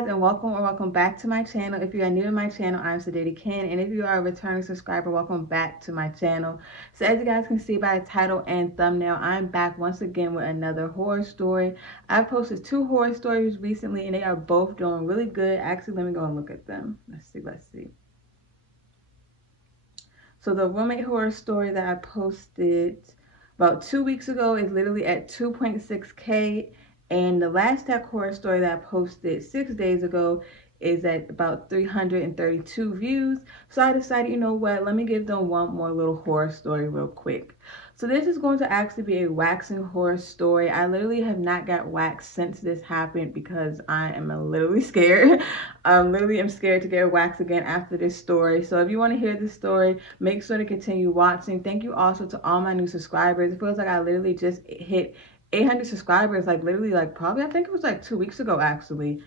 guys, and welcome or welcome back to my channel. If you are new to my channel, I'm Zodiac, and if you are a returning subscriber, welcome back to my channel. So as you guys can see by the title and thumbnail, I'm back once again with another horror story. I've posted 2 horror stories recently and they are both doing really good. Actually, let me go and look at them. Let's see. So the roommate horror story that I posted about 2 weeks ago is literally at 2.6K. And the last tech horror story that I posted 6 days ago is at about 332 views. So I decided, you know what, let me give them one more little horror story real quick. So this is going to actually be a waxing horror story. I literally have not got waxed since this happened because I am literally scared. I'm scared to get waxed again after this story. So if you want to hear this story, make sure to continue watching. Thank you also to all my new subscribers. It feels like I literally just hit 800 subscribers, probably, I think it was like 2 weeks ago actually.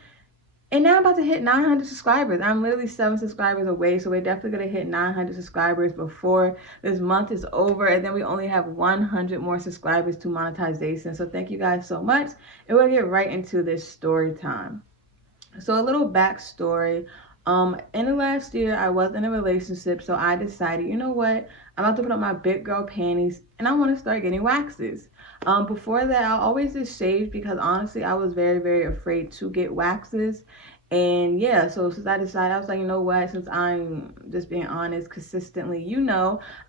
And now I'm about to hit 900 subscribers. I'm literally 7 subscribers away, so we're definitely going to hit 900 subscribers before this month is over. And then we only have 100 more subscribers to monetization. So thank you guys so much. And we'll get right into this story time. So a little backstory. In the last year, I was in a relationship, so I decided, you know what? I'm about to put on my big girl panties, and I want to start getting waxes. Before that, I always just shaved because honestly, I was very, very afraid to get waxes. And yeah, so since I decided, I was like, you know what? Since I'm just being honest, consistently, I'm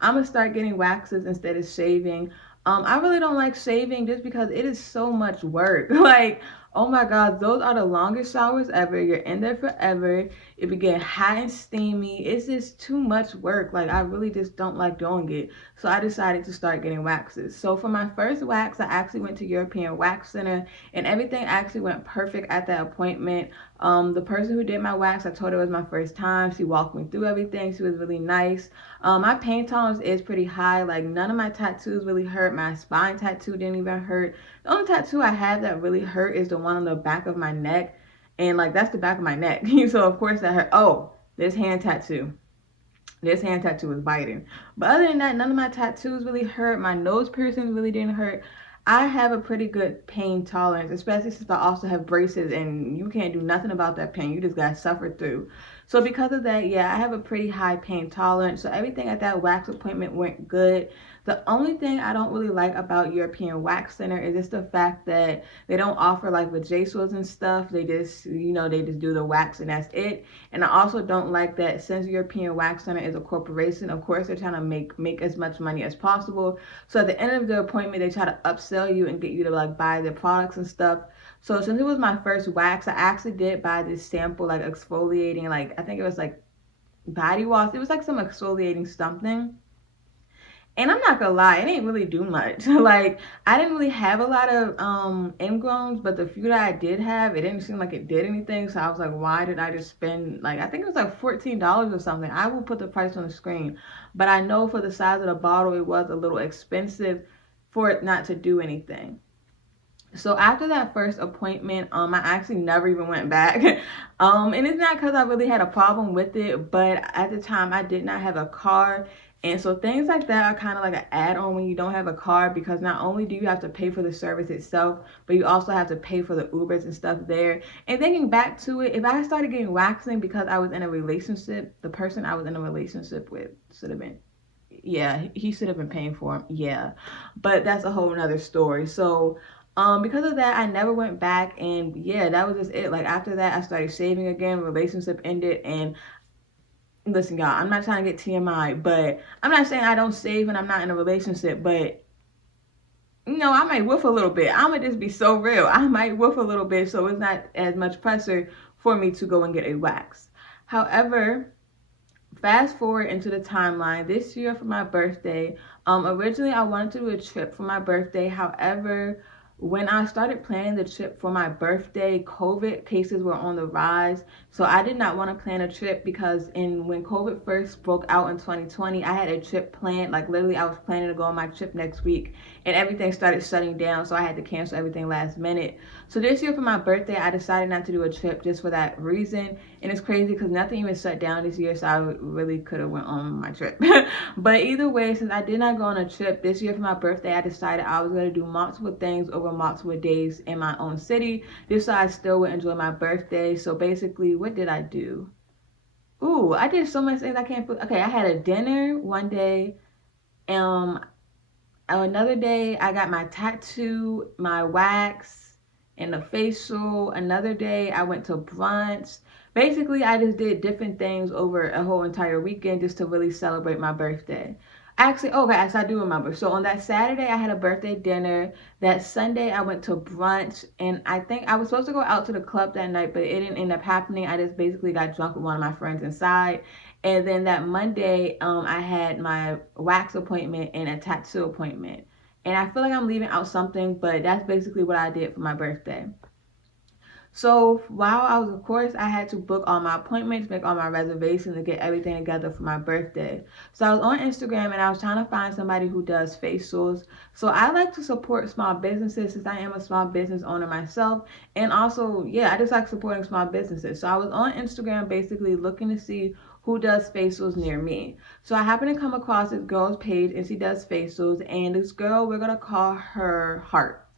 gonna start getting waxes instead of shaving. I really don't like shaving just because it is so much work. Like, oh my God, those are the longest showers ever. You're in there forever. It be getting hot and steamy. It's just too much work. Like, I really just don't like doing it. So I decided to start getting waxes. So for my first wax, I actually went to European Wax Center and everything actually went perfect at that appointment. The person who did my wax, I told her it was my first time. She walked me through everything. She was really nice. My pain tolerance is pretty high. Like, none of my tattoos really hurt. My spine tattoo didn't even hurt. The only tattoo I have that really hurt is the one on the back of my neck. And like, that's the back of my neck. So of course that hurt. Oh, this hand tattoo. This hand tattoo is biting. But other than that, none of my tattoos really hurt. My nose piercings really didn't hurt. I have a pretty good pain tolerance, especially since I also have braces and you can't do nothing about that pain. You just gotta suffer through. So because of that, yeah, I have a pretty high pain tolerance. So everything at that wax appointment went good. The only thing I don't really like about European Wax Center is just the fact that they don't offer like vajacials and stuff. They just, they just do the wax and that's it. And I also don't like that since European Wax Center is a corporation, of course they're trying to make as much money as possible. So at the end of the appointment, they try to upsell you and get you to like buy their products and stuff. So since it was my first wax, I actually did buy this sample, like exfoliating, like I think it was like body wash. It was like some exfoliating something. And I'm not gonna lie, it didn't really do much. Like, I didn't really have a lot of ingrowns, but the few that I did have, it didn't seem like it did anything. So I was like, why did I just spend, like, I think it was like $14 or something. I will put the price on the screen. But I know for the size of the bottle, it was a little expensive for it not to do anything. So after that first appointment, I actually never even went back. And it's not because I really had a problem with it, but at the time I did not have a car. And so things like that are kind of like an add-on when you don't have a car, because not only do you have to pay for the service itself, but you also have to pay for the Ubers and stuff there. And thinking back to it, if I started getting waxing because I was in a relationship, the person I was in a relationship with should have been, yeah, he should have been paying for him. Yeah, but that's a whole nother story. So because of that, I never went back, and yeah, that was just it. Like, after that, I started shaving again, relationship ended, and listen, y'all, I'm not trying to get TMI, but I'm not saying I don't shave when I'm not in a relationship, but I might whiff a little bit. I'm gonna just be so real. I might whiff a little bit, so it's not as much pressure for me to go and get a wax. However, fast forward into the timeline, this year for my birthday, originally I wanted to do a trip for my birthday. However, when I started planning the trip for my birthday, COVID cases were on the rise. So I did not want to plan a trip because when COVID first broke out in 2020, I had a trip planned. Like, literally, I was planning to go on my trip next week and everything started shutting down. So I had to cancel everything last minute. So this year for my birthday, I decided not to do a trip just for that reason. And it's crazy because nothing even shut down this year. So I really could have went on my trip. But either way, since I did not go on a trip this year for my birthday, I decided I was going to do multiple things over over multiple days in my own city, just so I still would enjoy my birthday. So basically, what did I do? Ooh, I did so much things I can't put. Okay, I had a dinner one day. Another day I got my tattoo, my wax, and the facial. Another day I went to brunch. Basically, I just did different things over a whole entire weekend just to really celebrate my birthday. Actually, okay, I do remember. So on that Saturday, I had a birthday dinner. That Sunday, I went to brunch, and I think I was supposed to go out to the club that night, but it didn't end up happening. I just basically got drunk with one of my friends inside. And then that Monday, I had my wax appointment and a tattoo appointment. And I feel like I'm leaving out something, but that's basically what I did for my birthday. So while I was, of course, I had to book all my appointments, make all my reservations, and get everything together for my birthday. So I was on Instagram and I was trying to find somebody who does facials. So I like to support small businesses since I am a small business owner myself. And also, yeah, I just like supporting small businesses. So I was on Instagram basically looking to see who does facials near me. So I happened to come across this girl's page and she does facials. And this girl, we're going to call her Heart.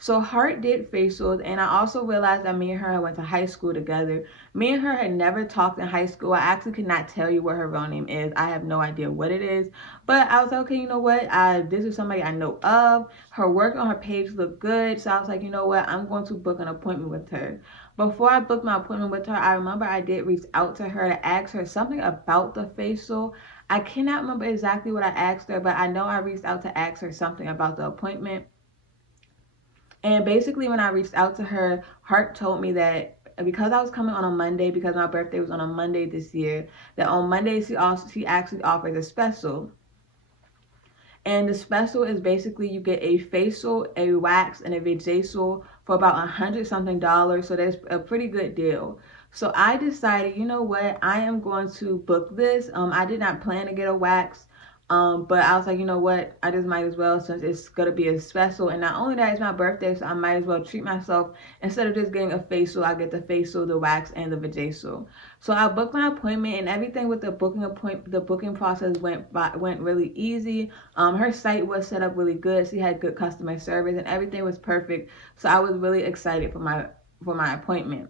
So Heart did facials, and I also realized that me and her went to high school together. Me and her had never talked in high school. I actually could not tell you what her real name is. I have no idea what it is. But I was like, okay, you know what? This is somebody I know of. Her work on her page looked good. So I was like, you know what? I'm going to book an appointment with her. Before I booked my appointment with her, I remember I did reach out to her to ask her something about the facial. I cannot remember exactly what I asked her, but I know I reached out to ask her something about the appointment. And basically when I reached out to her, Heart told me that because I was coming on a Monday, because my birthday was on a Monday this year, that on Monday she actually offers a special. And the special is basically you get a facial, a wax, and a vajacial for about $100 something. So that's a pretty good deal. So I decided, you know what, I am going to book this. I did not plan to get a wax. But I was like, you know what, I just might as well, since it's gonna be a special, and not only that, it's my birthday, so I might as well treat myself. Instead of just getting a facial, I get the facial, the wax, and the vajacial. So I booked my appointment, and everything with the booking process went really easy. Her site was set up really good. She had good customer service, and everything was perfect. So I was really excited for my appointment.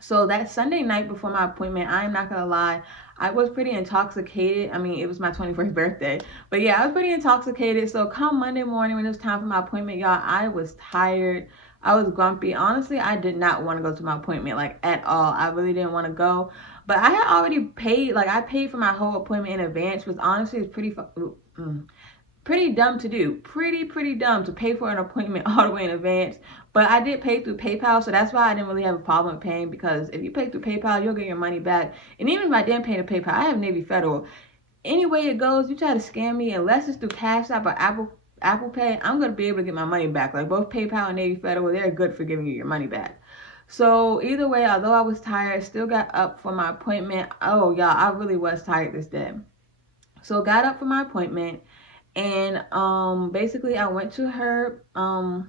So that Sunday night before my appointment, I am not gonna lie, I was pretty intoxicated. I mean, it was my 21st birthday, but yeah, I was pretty intoxicated. So come Monday morning when it was time for my appointment, y'all, I was tired. I was grumpy. Honestly, I did not want to go to my appointment, like, at all. I really didn't want to go, but I had already paid. Like, I paid for my whole appointment in advance, which honestly is pretty dumb to do. Pretty dumb to pay for an appointment all the way in advance. But I did pay through PayPal, so that's why I didn't really have a problem with paying, because if you pay through PayPal, you'll get your money back. And even if I didn't pay to PayPal, I have Navy Federal. Any way it goes, you try to scam me, unless it's through Cash App or Apple Pay, I'm going to be able to get my money back. Like, both PayPal and Navy Federal, they're good for giving you your money back. So either way, although I was tired, I still got up for my appointment. Oh, y'all, I really was tired this day. So got up for my appointment. And basically I went to her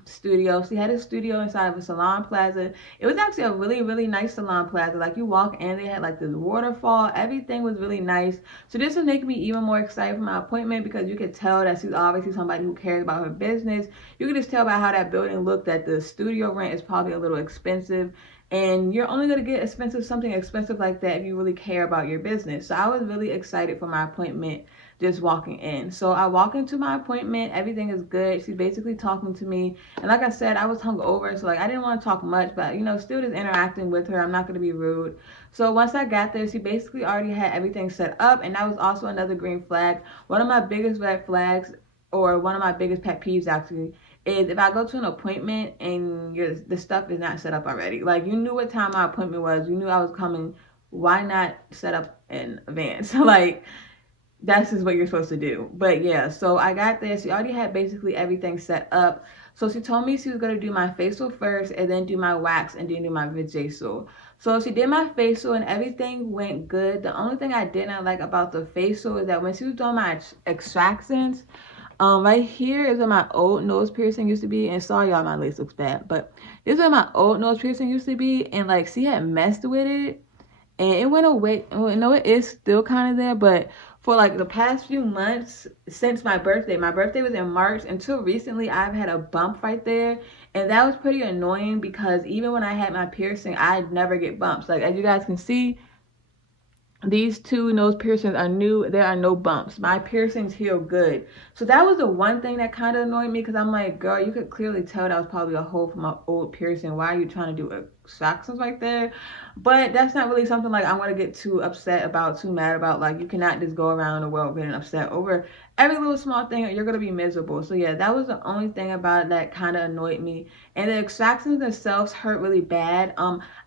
studio. She had a studio inside of a salon plaza. It was actually a really nice salon plaza. Like, you walk in, they had like this waterfall. Everything was really nice. So this was making me even more excited for my appointment, because you could tell that she's obviously somebody who cares about her business. You could just tell by how that building looked that the studio rent is probably a little expensive. And you're only going to get something expensive like that if you really care about your business. So I was really excited for my appointment just walking in. So I walk into my appointment, everything is good. She's basically talking to me. And like I said, I was hungover, so like I didn't want to talk much, but you know, still just interacting with her. I'm not going to be rude. So once I got there, she basically already had everything set up, and that was also another green flag. One of my biggest red flags, or one of my biggest pet peeves actually, is if I go to an appointment and the stuff is not set up already. Like, you knew what time my appointment was, you knew I was coming, why not set up in advance? Like, that's just what you're supposed to do. But yeah, so I got there. She already had basically everything set up. So she told me she was going to do my facial first, and then do my wax, and then do my vajacial. So she did my facial and everything went good. The only thing I did not like about the facial is that when she was doing my extractions, right here is where my old nose piercing used to be. And sorry y'all, my lace looks bad, but this is where my old nose piercing used to be. And like, she had messed with it and it went away. No, it is still kind of there, but for like the past few months since my birthday was in March, until recently I've had a bump right there, and that was pretty annoying because even when I had my piercing, I'd never get bumps. Like, as you guys can see, these two nose piercings are new. There are no bumps. My piercings heal good. So that was the one thing that kind of annoyed me, because I'm like, girl, you could clearly tell that was probably a hole from my old piercing. Why are you trying to do extractions right there? But that's not really something like I'm going to get too upset about, too mad about. Like, you cannot just go around the world getting upset over every little small thing, or you're going to be miserable. So yeah, that was the only thing about it that kind of annoyed me. And the extractions themselves hurt really bad.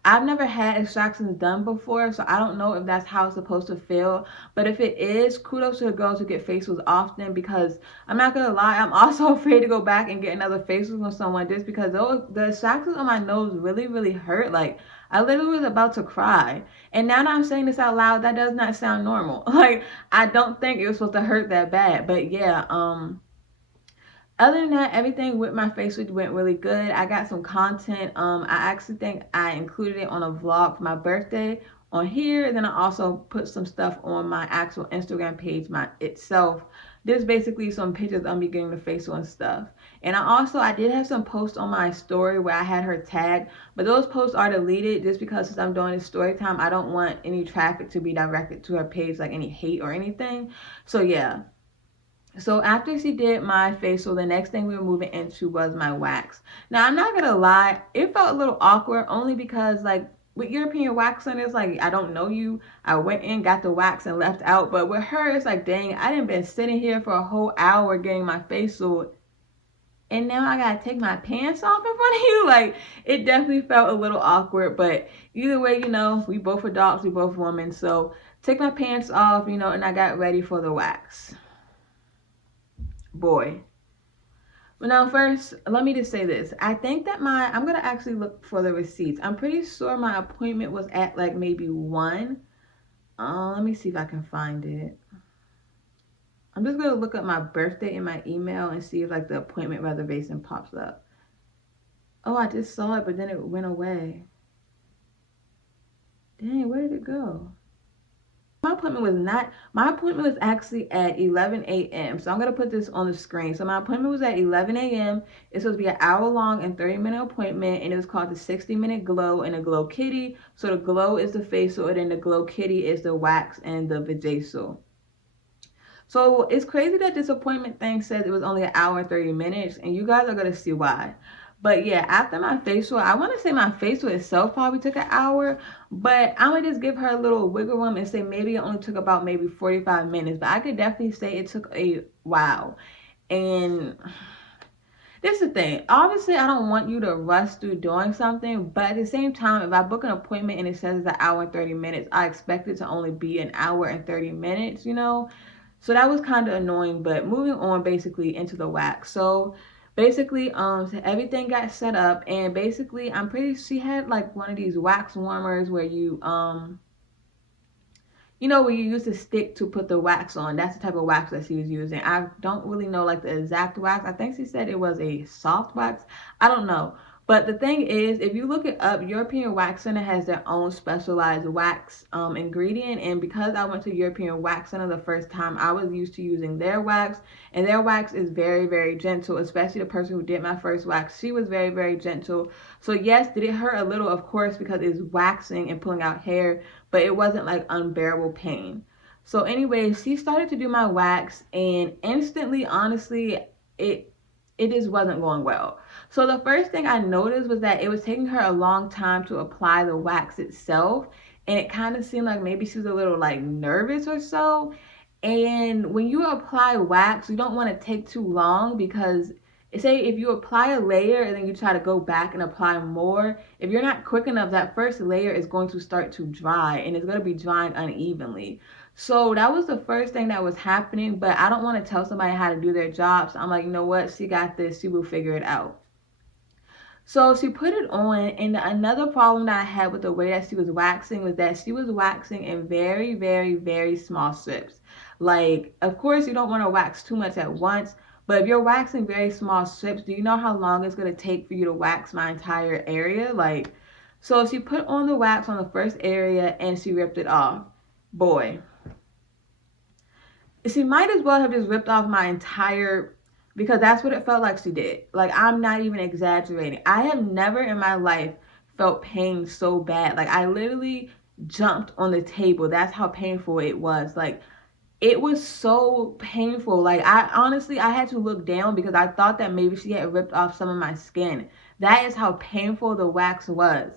I've never had extractions done before, so I don't know if that's how it's supposed to feel. But if it is, kudos to the girls who get facials often, because I'm not gonna lie, I'm also afraid to go back and get another facial from someone, just because the extractions on my nose really hurt. Like, I literally was about to cry. And now that I'm saying this out loud, that does not sound normal. Like, I don't think it was supposed to hurt that bad. But yeah, other than that, everything with my face went really good. I got some content. I actually think I included it on a vlog for my birthday on here. And then I also put some stuff on my actual Instagram page itself. There's basically some pictures of me getting the facial and stuff. And I did have some posts on my story where I had her tagged, but those posts are deleted just because since I'm doing this story time, I don't want any traffic to be directed to her page, like any hate or anything. So yeah. So after she did my facial, the next thing we were moving into was my wax. Now, I'm not gonna lie, it felt a little awkward, only because like with European waxing, it's like, I don't know you. I went in, got the wax, and left out. But with her, it's like, dang, I didn't been sitting here for a whole hour getting my facial, and now I gotta take my pants off in front of you. Like, it definitely felt a little awkward. But either way, you know, we both adults, we both women. So take my pants off, you know, and I got ready for the wax. Boy. But now first, let me just say this. I think that I'm going to actually look for the receipts. I'm pretty sure my appointment was at like maybe 1. Let me see if I can find it. I'm just going to look up my birthday in my email and see if like the appointment reservation pops up. Oh, I just saw it, but then it went away. Dang, where did it go? My appointment was actually at 11 a.m. So I'm going to put this on the screen. So my appointment was at 11 a.m. It's supposed to be an hour-long and 30-minute appointment, and it was called the 60-minute glow and the glow kitty. So the glow is the facial, and then the glow kitty is the wax and the vajacial. So it's crazy that this appointment thing says it was only an hour and 30 minutes, and you guys are going to see why. But yeah, after my facial, I want to say my facial itself probably took an hour, but I'm going to just give her a little wiggle room and say maybe it only took about maybe 45 minutes. But I could definitely say it took a while. And this is the thing. Obviously, I don't want you to rush through doing something, but at the same time, if I book an appointment and it says it's an hour and 30 minutes, I expect it to only be an hour and 30 minutes, you know? So that was kind of annoying. But moving on basically into the wax. So basically, so everything got set up, and basically, I'm pretty sure she had like one of these wax warmers where you know, where you use the stick to put the wax on. That's the type of wax that she was using. I don't really know like the exact wax. I think she said it was a soft wax. I don't know. But the thing is, if you look it up, European Wax Center has their own specialized wax ingredient. And because I went to European Wax Center the first time, I was used to using their wax. And their wax is very gentle, especially the person who did my first wax. She was very gentle. So yes, did it hurt a little? Of course, because it's waxing and pulling out hair. But it wasn't like unbearable pain. So anyway, she started to do my wax, and instantly, honestly, it just wasn't going well. So the first thing I noticed was that it was taking her a long time to apply the wax itself, and it kind of seemed like maybe she was a little like nervous or so. And when you apply wax, you don't want to take too long, because say if you apply a layer and then you try to go back and apply more, if you're not quick enough, that first layer is going to start to dry, and it's going to be drying unevenly. So that was the first thing that was happening, but I don't want to tell somebody how to do their job. So I'm like, you know what? She got this. She will figure it out. So she put it on, and another problem that I had with the way that she was waxing was that she was waxing in very small strips. Like, of course, you don't want to wax too much at once, but if you're waxing very small strips, do you know how long it's going to take for you to wax my entire area? Like, so she put on the wax on the first area, and she ripped it off. Boy. She might as well have just ripped off my entire, because that's what it felt like she did. Like, I'm not even exaggerating. I have never in my life felt pain so bad. Like, I literally jumped on the table. That's how painful it was. Like, it was so painful. Like, I honestly, I had to look down because I thought that maybe she had ripped off some of my skin. That is how painful the wax was.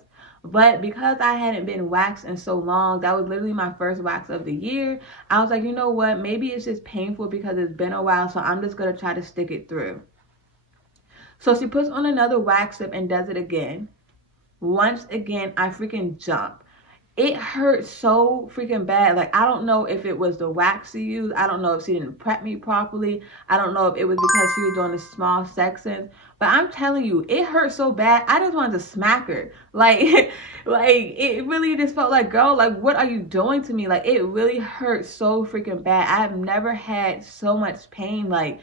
But because I hadn't been waxed in so long, that was literally my first wax of the year. I was like, you know what? Maybe it's just painful because it's been a while, so I'm just going to try to stick it through. So she puts on another wax strip and does it again. Once again, I freaking jump. It hurt so freaking bad. Like, I don't know if it was the wax she used. I don't know if she didn't prep me properly. I don't know if it was because she was doing the small sections. But I'm telling you, it hurt so bad. I just wanted to smack her. Like, like it really just felt like, girl, like, what are you doing to me? Like, it really hurt so freaking bad. I have never had so much pain. Like,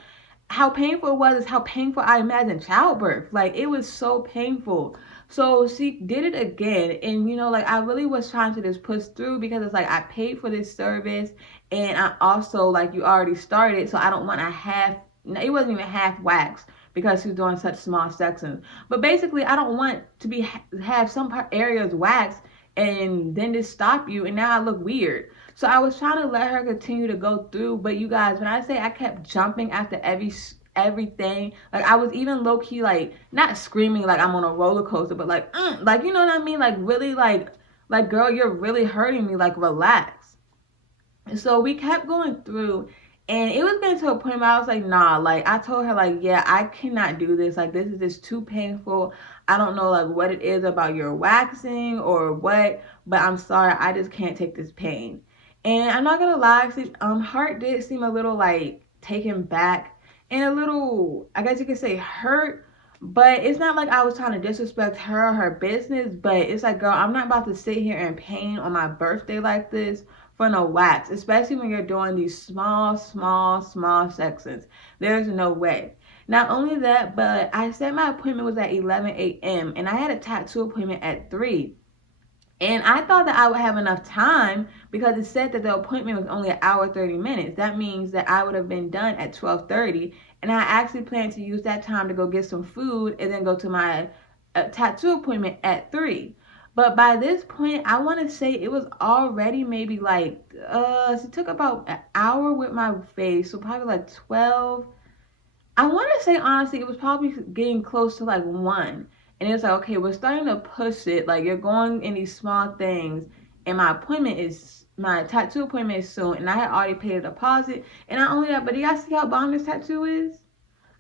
how painful it was is how painful I imagined childbirth. Like, it was so painful. So she did it again, and like, I really was trying to just push through because it's like I paid for this service, and I also, like, you already started, so I don't want a half. It wasn't even half wax because she was doing such small sections. But basically, I don't want to have some areas waxed and then just stop you, and now I look weird. So I was trying to let her continue to go through, but you guys, when I say I kept jumping after everything, like, I was even low-key, like, not screaming like I'm on a roller coaster, but like, like, you know what I mean? Like, really, like, girl, you're really hurting me, like, relax. And so we kept going through, and it was getting to a point where I was like, nah, like, I told her, like, yeah, I cannot do this. Like, this is just too painful. I don't know, like, what it is about your waxing or what, but I'm sorry, I just can't take this pain. And I'm not gonna lie, heart did seem a little, like, taken back and a little, I guess you could say, hurt. But it's not like I was trying to disrespect her or her business, but it's like, girl, I'm not about to sit here in pain on my birthday like this for no wax, especially when you're doing these small, small, small sections. There's no way. Not only that, but I said my appointment was at 11 a.m. and I had a tattoo appointment at 3. And I thought that I would have enough time because it said that the appointment was only an hour 30 minutes. That means that I would have been done at 12:30. And I actually planned to use that time to go get some food and then go to my tattoo appointment at 3. But by this point, I want to say it was already maybe like, it took about an hour with my face. So probably like 12. I want to say, honestly, it was probably getting close to like 1. And it's like, okay, we're starting to push it. Like, you're going in these small things. And my tattoo appointment is soon. And I had already paid a deposit. And not only that, but do y'all see how bomb this tattoo is?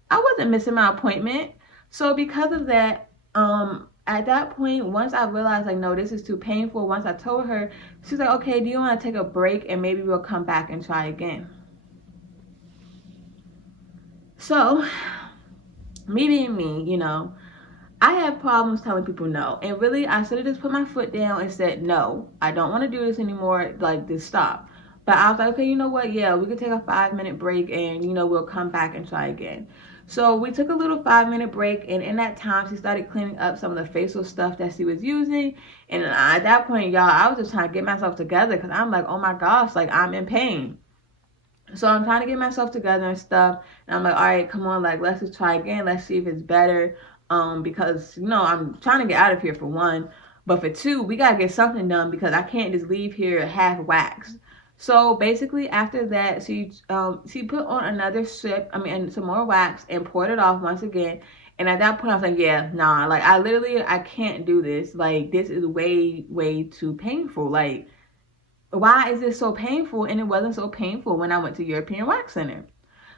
I wasn't missing my appointment. So because of that, at that point, once I realized, like, no, this is too painful, once I told her, she's like, okay, do you want to take a break and maybe we'll come back and try again? So, me being me, I have problems telling people no. And really, I should have just put my foot down and said, no, I don't want to do this anymore. Like, just stop. But I was like, okay, you know what? Yeah, we could take a 5-minute break and, we'll come back and try again. So we took a little 5-minute break. And in that time, she started cleaning up some of the facial stuff that she was using. And at that point, y'all, I was just trying to get myself together because I'm like, oh my gosh, like, I'm in pain. So I'm trying to get myself together and stuff. And I'm like, all right, come on, like, let's just try again. Let's see if it's better. Because, I'm trying to get out of here for 1. But for 2, we got to get something done because I can't just leave here half waxed. So basically after that, she put on another strip, and some more wax and poured it off once again. And at that point I was like, yeah, nah, like, I can't do this. Like, this is way, way too painful. Like, why is this so painful? And it wasn't so painful when I went to European Wax Center.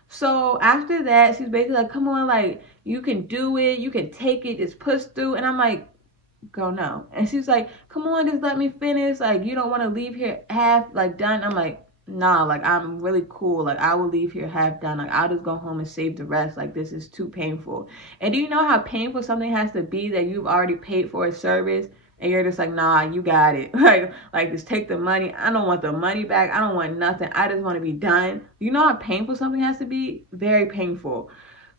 So after that, she's basically like, come on, like, you can do it. You can take it. Just push through. And I'm like, girl, no. And she's like, come on, just let me finish. Like, you don't want to leave here half, like, done. I'm like, nah, like, I'm really cool. Like, I will leave here half done. Like, I'll just go home and save the rest. Like, this is too painful. And do you know how painful something has to be that you've already paid for a service? And you're just like, nah, you got it. Like, just take the money. I don't want the money back. I don't want nothing. I just want to be done. You know how painful something has to be? Very painful.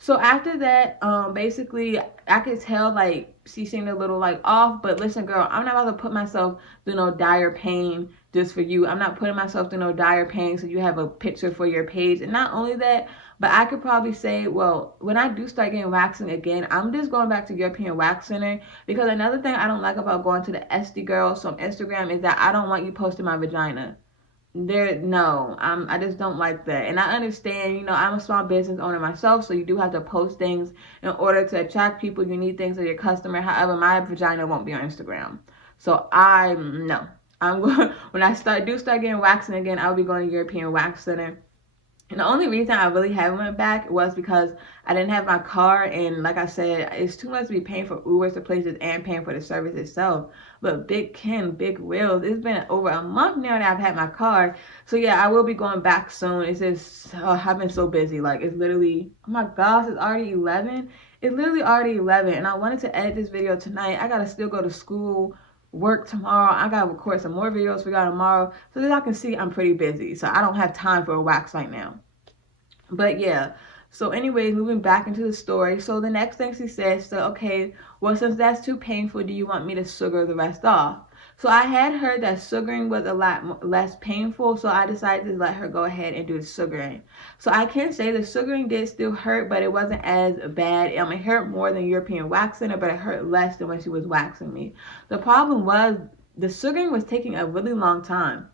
So after that, basically I could tell like she seemed a little like off, but listen girl, I'm not about to put myself through no dire pain just for you. I'm not putting myself through no dire pain so you have a picture for your page. And not only that, but I could probably say, well, when I do start getting waxing again, I'm just going back to European Wax Center, because another thing I don't like about going to the SD girls on Instagram is that I don't want you posting my vagina. No, I just don't like that. And I understand, you know, I'm a small business owner myself, so you do have to post things in order to attract people. You need things of your customer. However, my vagina won't be on Instagram. So no, I'm going, when I start getting waxing again, I'll be going to European Wax Center. And the only reason I really haven't went back was because I didn't have my car, and like I said, it's too much to be paying for Ubers to places and paying for the service itself. But big Ken, big wheels. It's been over a month now that I've had my car. So yeah, I will be going back soon. It's just, I've been so busy. Like, it's literally, oh my gosh, it's already 11. It's literally already 11, and I wanted to edit this video tonight. I gotta still go to school, work tomorrow. I gotta record some more videos for y'all tomorrow, so that y'all can see I'm pretty busy. So I don't have time for a wax right now. But yeah, so anyways, moving back into the story. So the next thing she says, so okay, well, since that's too painful, do you want me to sugar the rest off? So I had heard that sugaring was a lot less painful, so I decided to let her go ahead and do the sugaring. So I can say the sugaring did still hurt, but it wasn't as bad. It hurt more than European Wax Center, but it hurt less than when she was waxing me. The problem was the sugaring was taking a really long time.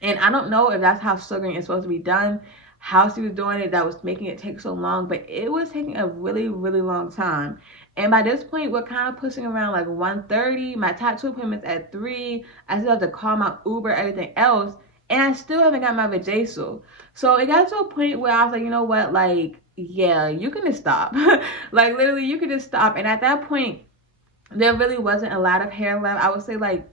And I don't know if that's how sugaring is supposed to be done, how she was doing it that was making it take so long, but it was taking a really, really long time. And by this point, we're kind of pushing around like 1:30. My tattoo appointment's at 3. I still have to call my Uber, everything else, and I still haven't got my vajazzle. So it got to a point where I was like, you know what, like, yeah, you can just stop. Like, literally, you can just stop. And at that point, there really wasn't a lot of hair left. I would say like,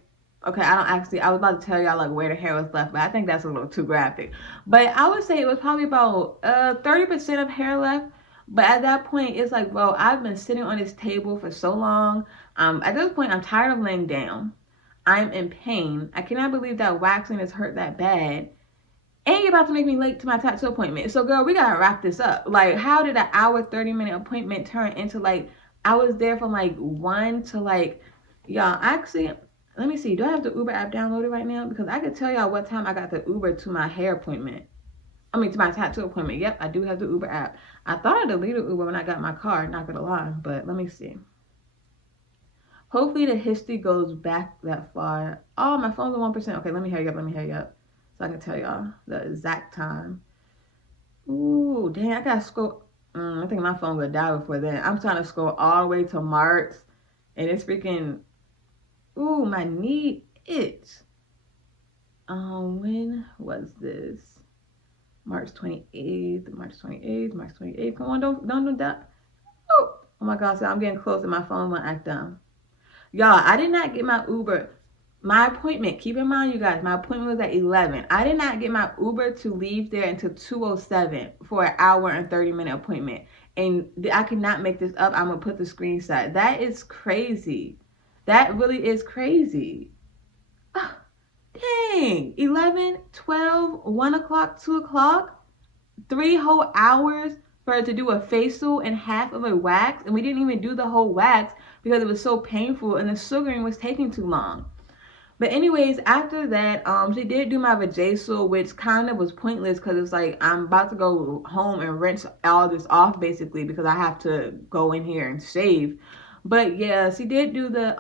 okay, I was about to tell y'all like where the hair was left, but I think that's a little too graphic. But I would say it was probably about 30% of hair left. But at that point, it's like, bro, I've been sitting on this table for so long. At this point, I'm tired of laying down. I'm in pain. I cannot believe that waxing has hurt that bad. And you're about to make me late to my tattoo appointment. So girl, we gotta wrap this up. Like, how did an hour, 30-minute appointment turn into like, I was there from like 1 to like, y'all, actually, let me see. Do I have the Uber app downloaded right now? Because I could tell y'all what time I got the Uber to my hair appointment. I mean, to my tattoo appointment. Yep, I do have the Uber app. I thought I deleted Uber when I got my car, not gonna lie. But let me see. Hopefully the history goes back that far. Oh, my phone's at 1%. Okay, let me hurry up. So I can tell y'all the exact time. Ooh, dang, I gotta scroll. I think my phone gonna die before then. I'm trying to scroll all the way to March. And it's freaking... Ooh, my knee itch. When was this? March 28th. Come on, don't do that. Oh my God, so I'm getting close and my phone won't act down. Y'all, I did not get my Uber. My appointment, keep in mind, you guys, my appointment was at 11. I did not get my Uber to leave there until 2:07 for an hour and 30-minute appointment. And I cannot make this up. I'm going to put the screenshot. That is crazy. That really is crazy. Oh, dang. 11, 12, 1 o'clock, 2 o'clock, 3 whole hours for her to do a facial and half of a wax. And we didn't even do the whole wax because it was so painful and the sugaring was taking too long. But anyways, after that, she did do my vajazzle, which kind of was pointless because it's like I'm about to go home and rinse all this off basically because I have to go in here and shave. But yeah, she did do the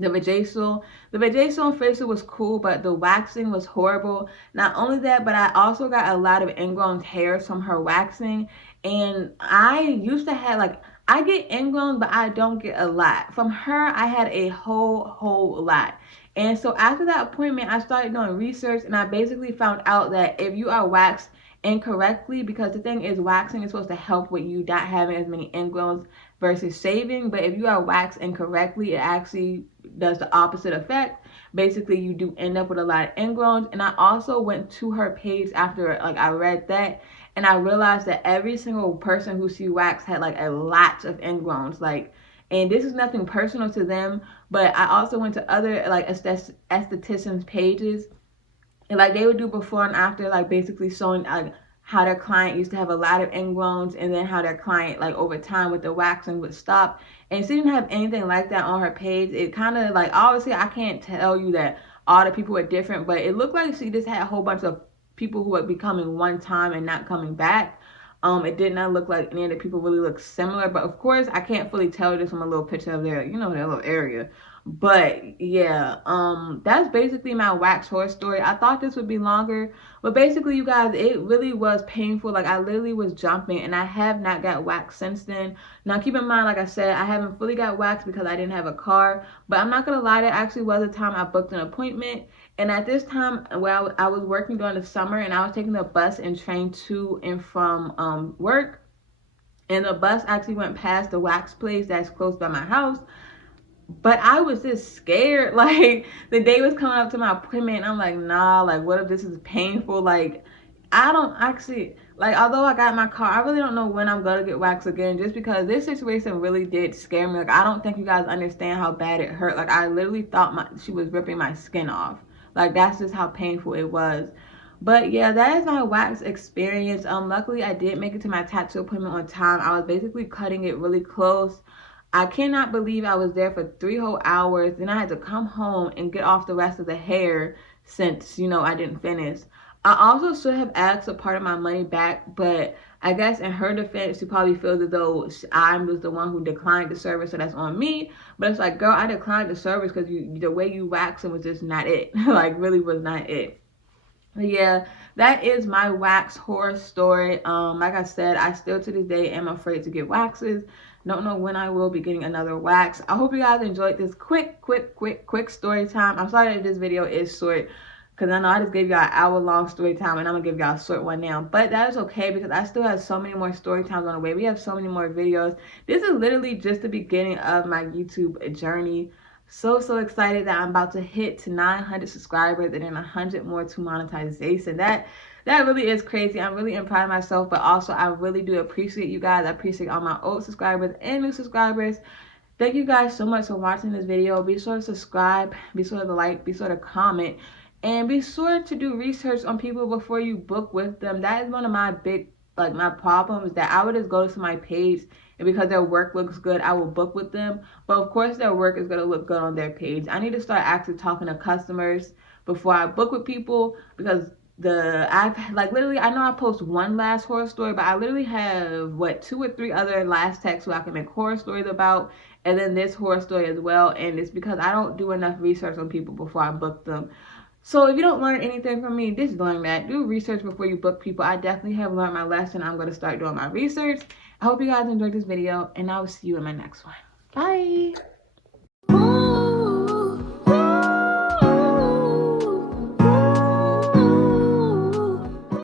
vajazzle. The vajazzle and facial was cool, but the waxing was horrible. Not only that, but I also got a lot of ingrown hairs from her waxing. And I used to have like, I get ingrown, but I don't get a lot. From her, I had a whole lot. And so after that appointment, I started doing research and I basically found out that if you are waxed incorrectly, because the thing is waxing is supposed to help with you not having as many ingrowns versus shaving, but if you are waxed incorrectly, it actually does the opposite effect. Basically, you do end up with a lot of ingrowns. And I also went to her page after like I read that, and I realized that every single person who she waxed had like a lot of ingrowns. Like, and this is nothing personal to them, but I also went to other like estheticians pages, and like they would do before and after, like basically showing like how their client used to have a lot of ingrowns, and then how their client, like, over time with the waxing would stop. And she didn't have anything like that on her page. It kind of like, obviously I can't tell you that all the people were different, but it looked like she just had a whole bunch of people who were becoming one time and not coming back. It did not look like any of the people really looked similar, but of course I can't fully tell this from a little picture of their, you know, their little area. But yeah, that's basically my wax horror story. I thought this would be longer, but basically, you guys, it really was painful. Like, I literally was jumping, and I have not got waxed since then. Now, keep in mind, like I said, I haven't fully got waxed because I didn't have a car, but I'm not gonna lie, there actually was a time I booked an appointment. And at this time, well, I was working during the summer, and I was taking the bus and train to and from work. And the bus actually went past the wax place that's close by my house. But I was just scared. Like, the day was coming up to my appointment, and I'm like, nah, like, what if this is painful? Like, I don't actually, like, although I got my car, I really don't know when I'm gonna get waxed again, just because this situation really did scare me. Like, I don't think you guys understand how bad it hurt. Like, I literally thought she was ripping my skin off. Like, that's just how painful it was. But yeah, that is my wax experience. Luckily I did make it to my tattoo appointment on time. I was basically cutting it really close. I cannot believe I was there for 3 whole hours. Then I had to come home and get off the rest of the hair since, you know, I didn't finish. I also should have asked a part of my money back, but I guess in her defense, she probably feels as though I was the one who declined the service, so that's on me. But it's like, girl, I declined the service because the way you waxing was just not it. Like, really was not it. But yeah, that is my wax horror story. Like I said, I still to this day am afraid to get waxes. Don't know when I will be getting another wax. I hope you guys enjoyed this quick story time. I'm sorry that this video is short, because I know I just gave y'all an hour-long story time, and I'm gonna give y'all a short one now. But that is okay, because I still have so many more story times on the way. We have so many more videos. This is literally just the beginning of my YouTube journey. So excited that I'm about to hit to 900 subscribers and then 100 more to monetization. That really is crazy. I'm really proud of myself, but also I really do appreciate you guys. I appreciate all my old subscribers and new subscribers. Thank you guys so much for watching this video. Be sure to subscribe, be sure to like, be sure to comment, and be sure to do research on people before you book with them. That is one of my big, like, my problem is that I would just go to my page, and because their work looks good, I will book with them. But of course, their work is going to look good on their page. I need to start actually talking to customers before I book with people, because I've, like, literally, I know I post one last horror story, but I literally have, what, 2 or 3 other last texts who I can make horror stories about, and then this horror story as well. And it's because I don't do enough research on people before I book them. So if you don't learn anything from me, just learn that. Do research before you book people. I definitely have learned my lesson. I'm going to start doing my research. I hope you guys enjoyed this video, and I will see you in my next one. Bye!